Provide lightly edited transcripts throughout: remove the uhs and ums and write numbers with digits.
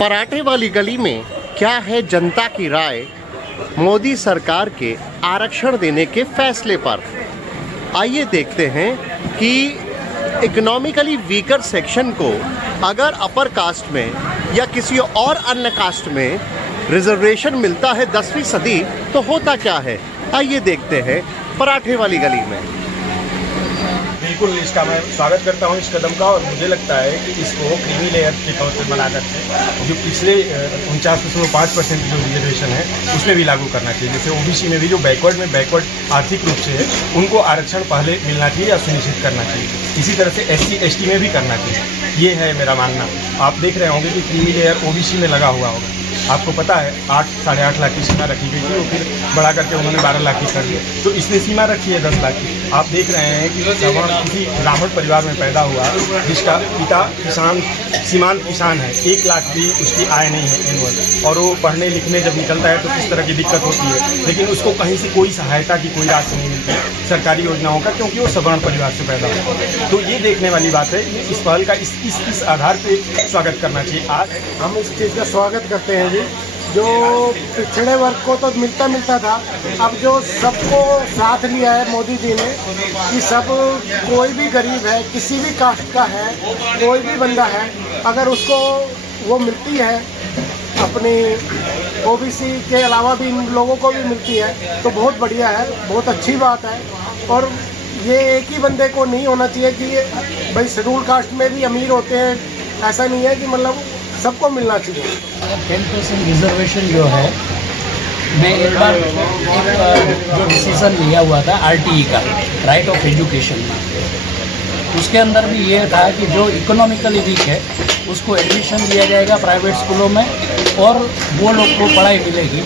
पराठे वाली गली में क्या है जनता की राय मोदी सरकार के आरक्षण देने के फैसले पर। आइए देखते हैं कि इकोनॉमिकली वीकर सेक्शन को अगर अपर कास्ट में या किसी और अन्य कास्ट में रिजर्वेशन मिलता है 10वीं तो होता क्या है। आइए देखते हैं पराठे वाली गली में। बिल्कुल इसका मैं स्वागत करता हूं इस कदम का, और मुझे लगता है कि इसको क्रीमी लेयर के तौर पर बना करके जो पिछले 49.5% जो रिजर्वेशन है उसमें भी लागू करना चाहिए। जैसे ओबीसी में भी जो बैकवर्ड आर्थिक रूप से है उनको आरक्षण पहले मिलना चाहिए या सुनिश्चित करना चाहिए। इसी तरह से SC ST में भी करना चाहिए। ये है मेरा मानना। आप देख रहे होंगे कि क्रीमी लेयर ओबीसी में लगा हुआ होगा। आपको पता है 8-8.5 लाख की सीमा रखी गई थी, वो फिर बढ़ा करके उन्होंने 12 लाख की कर दी। तो इसने सीमा रखी है 10 लाख की। आप देख रहे हैं कि किसी ब्राह्मण परिवार में पैदा हुआ जिसका पिता सीमांत किसान है, 1 लाख भी उसकी आय नहीं है एनुअल, और वो पढ़ने लिखने जब निकलता है तो किस तरह की दिक्कत होती है। लेकिन उसको कहीं से कोई सहायता की कोई राशि नहीं मिलती है सरकारी योजनाओं का, क्योंकि वो सवर्ण परिवार से पैदा हुआ है। तो ये देखने वाली बात है। इस पहल का इस आधार पर स्वागत करना चाहिए। आज हम इस चीज़ का स्वागत करते हैं जी। जो पिछड़े वर्ग को तो मिलता था, अब जो सबको साथ लिया है मोदी जी ने कि सब कोई भी गरीब है, किसी भी कास्ट का है, कोई भी बंदा है, अगर उसको वो मिलती है अपनी ओबीसी के अलावा भी इन लोगों को भी मिलती है तो बहुत बढ़िया है, बहुत अच्छी बात है। और ये एक ही बंदे को नहीं होना चाहिए कि भाई शेड्यूल कास्ट में भी अमीर होते हैं, ऐसा नहीं है कि मतलब सबको मिलना चाहिए। 10% रिजर्वेशन जो है, मैं एक बार जो डिसीजन लिया हुआ था RTE का, राइट ऑफ एजुकेशन में, उसके अंदर भी ये था कि जो इकोनॉमिकली वीक है उसको एडमिशन दिया जाएगा प्राइवेट स्कूलों में और वो लोग को पढ़ाई मिलेगी।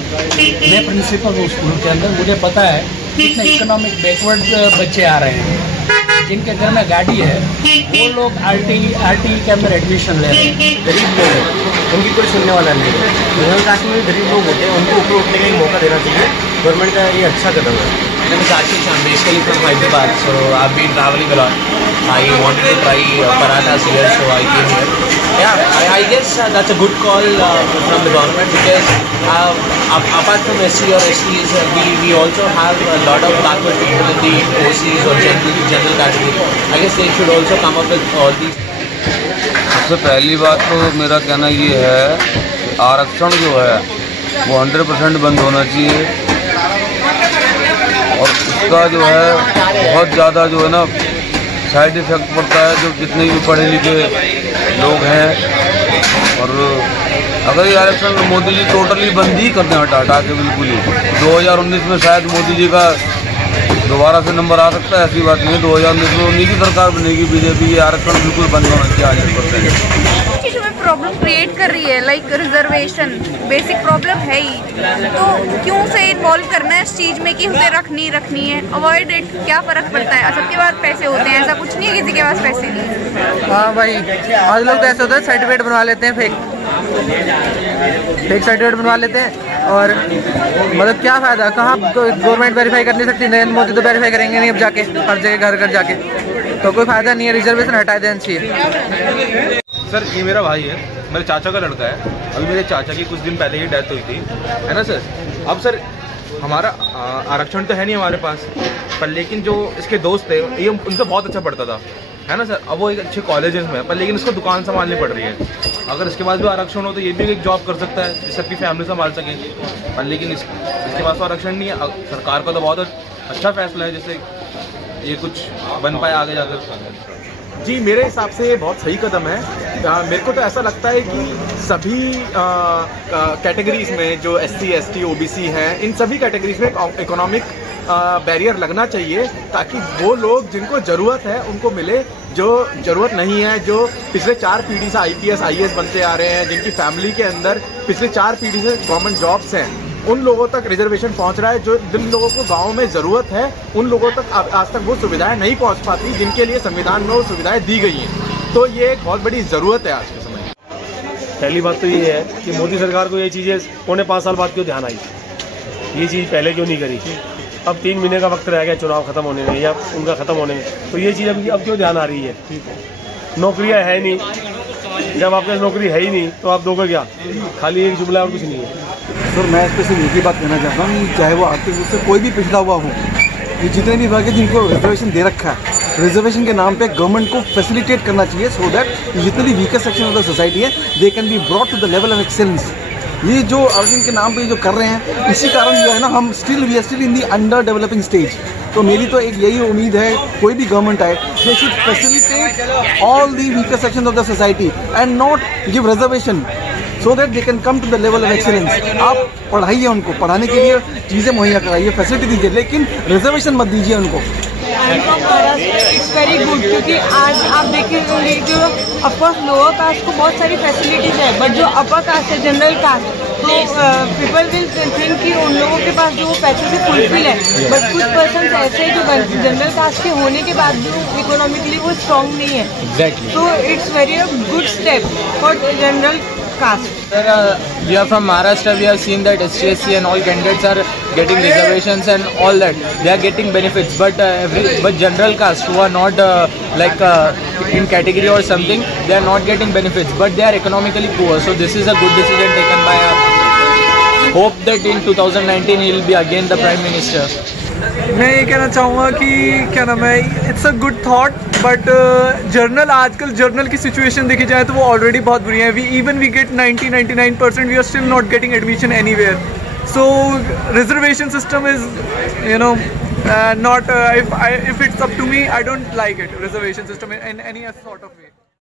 मैं प्रिंसिपल हूँ स्कूल के अंदर, मुझे पता है कितने इकोनॉमिक बैकवर्ड बच्चे आ रहे हैं जिनके घर में गाड़ी है, वो लोग RTE के अंदर एडमिशन ले रहे हैं। गरीब लोग हैं, उनकी कोई सुनने वाला नहीं है। मिडिल क्लास में भी गरीब लोग होते हैं, उनको ऊपर उठने का एक मौका देना चाहिए। गवर्नमेंट का ये अच्छा कदम है। My name is Ashish. I'm basically from Hyderabad, so I've been traveling a lot. I wanted to try parathas here, so I came here. Yeah, I guess that's a good call from the government, because apart from SC or STs, we also have a lot of backward people in the OCs or general category. I guess they should also come up with all these. सबसे पहली बात तो मेरा कहना ये है कि आरक्षण जो है वो 100% बंद होना चाहिए, और उसका जो है बहुत ज़्यादा जो है ना साइड इफ़ेक्ट पड़ता है जो जितने भी पढ़े लिखे लोग हैं। और अगर ये आरक्षण मोदी जी टोटली बंद ही कर दें हटा के बिल्कुल ही, 2019 में शायद मोदी जी का दोबारा से नंबर आ सकता है। ऐसी बात नहीं है, 2019 में उन्हीं की सरकार बनेगी बीजेपी। ये आरक्षण बिल्कुल बंद होना चाहिए 100%। चीज़ों में प्रॉब्लम क्रिएट कर रही है, लाइक रिजर्वेशन बेसिक प्रॉब्लम है ही, तो क्यों से इन्वॉल्व करना है इस चीज़ में कि उसे रखनी है, अवॉइड इट। क्या फ़र्क पड़ता है, सबके पास पैसे होते हैं, ऐसा कुछ नहीं है किसी के पास पैसे नहीं है। हाँ भाई, आज लोग तो ऐसा होता है सर्टिफिकेट बनवा लेते हैं, फेक सर्टिफिकेट बनवा लेते हैं, और मतलब क्या फ़ायदा। कहाँ गवर्नमेंट वेरीफाई कर नहीं सकती, नरेंद्र मोदी तो वेरीफाई करेंगे नहीं अब जाके हर जगह घर जाके, तो कोई फ़ायदा नहीं है। रिजर्वेशन हटा देना चाहिए। सर ये मेरा भाई है, मेरे चाचा का लड़का है। अभी मेरे चाचा की कुछ दिन पहले ही डेथ हुई थी, है ना सर। अब सर हमारा आरक्षण तो है नहीं हमारे पास, पर लेकिन जो इसके दोस्त थे ये उनसे बहुत अच्छा पढ़ता था, है ना सर। अब वो एक अच्छे कॉलेजेस में है, पर लेकिन उसको दुकान संभालनी पड़ रही है। अगर इसके पास भी आरक्षण हो तो ये भी एक जॉब कर सकता है जिससे अपनी फैमिली संभाल सके, पर लेकिन इसके पास तो आरक्षण नहीं है। सरकार का तो बहुत अच्छा फैसला है जिससे ये कुछ बन पाए आगे जाकर। जी मेरे हिसाब से ये बहुत सही कदम है। मेरे को तो ऐसा लगता है कि सभी कैटेगरीज में जो SC ST OBC हैं, इन सभी कैटेगरीज में इकोनॉमिक बैरियर लगना चाहिए, ताकि वो लोग जिनको ज़रूरत है उनको मिले, जो ज़रूरत नहीं है, जो पिछले 4 पीढ़ी से IPS IAS बनते आ रहे हैं, जिनकी फैमिली के अंदर पिछले 4 पीढ़ी से गवर्नमेंट जॉब्स हैं, उन लोगों तक रिजर्वेशन पहुंच रहा है। जो जिन लोगों को गाँव में ज़रूरत है उन लोगों तक आज तक वो सुविधाएं नहीं पहुंच पाती जिनके लिए संविधान में वो सुविधाएं दी गई हैं। तो ये एक बहुत बड़ी ज़रूरत है आज के समय। पहली बात तो ये है कि मोदी सरकार को ये चीज़ें 4.5 साल बाद क्यों ध्यान आई, ये चीज़ पहले क्यों नहीं करी। अब 3 महीने का वक्त रह गया चुनाव ख़त्म होने में या उनका ख़त्म होने में, तो ये चीज़ अब क्यों ध्यान आ रही है। नौकरियाँ है नहीं, जब आपके पास नौकरी है ही नहीं तो आप दोगे क्या? खाली एक जुमला और कुछ नहीं है। सर मैं इस पर सिर्फ एक ही बात कहना चाहता हूँ, चाहे वो आर्थिक रूप से कोई भी पिछड़ा हुआ हो, ये जितने भी वर्ग हैं जिनको रिजर्वेशन दे रखा है, रिजर्वेशन के नाम पे गवर्नमेंट को फैसिलिटेट करना चाहिए सो दैट जितने भी weaker section of the society है they can be brought to the level of excellence. ये जो अर्जन के नाम पे जो कर रहे हैं, इसी कारण जो है ना हम we are still in the under developing stage. तो मेरी तो एक यही उम्मीद है, कोई भी गवर्नमेंट आए, they should facilitate all the weaker section of the society and not give reservation so that they can come to the level of excellence. आप पढ़ाइए उनको, पढ़ाने के लिए चीज़ें मुहैया कराइए, फैसिलिटी दीजिए, लेकिन रिजर्वेशन मत दीजिए उनको। इट्स वेरी गुड, क्योंकि आज आप देखेंगे जो ऑफकोर्स लोअर कास्ट को बहुत सारी फैसिलिटीज है, बट जो अपर कास्ट है, जनरल कास्ट, तो पीपल विल थिंक कि उन लोगों के पास जो वो पैसे से फुलफिल है, बट कुछ पर्सन ऐसे जो जनरल कास्ट के होने के बाद जो इकोनॉमिकली वो स्ट्रॉन्ग नहीं है। एग्जैक्टली। तो it's very a good step for general caste. Sir, we are from Maharashtra. We have seen that SC and all candidates are getting reservations and all that. They are getting benefits, but general caste who are not in category or something, they are not getting benefits, but they are economically poor. So this is a good decision taken by us. Hope that in 2019 he will be again the Prime Minister. मैं ये कहना चाहूँगा कि क्या नाम है, it's a good thought, but general आजकल general की सिचुएशन देखी जाए तो वो ऑलरेडी बहुत बुरी है। We get 99%, we are still not getting admission anywhere. So reservation system is not if it's up to me, I don't like it, reservation system in any sort of way.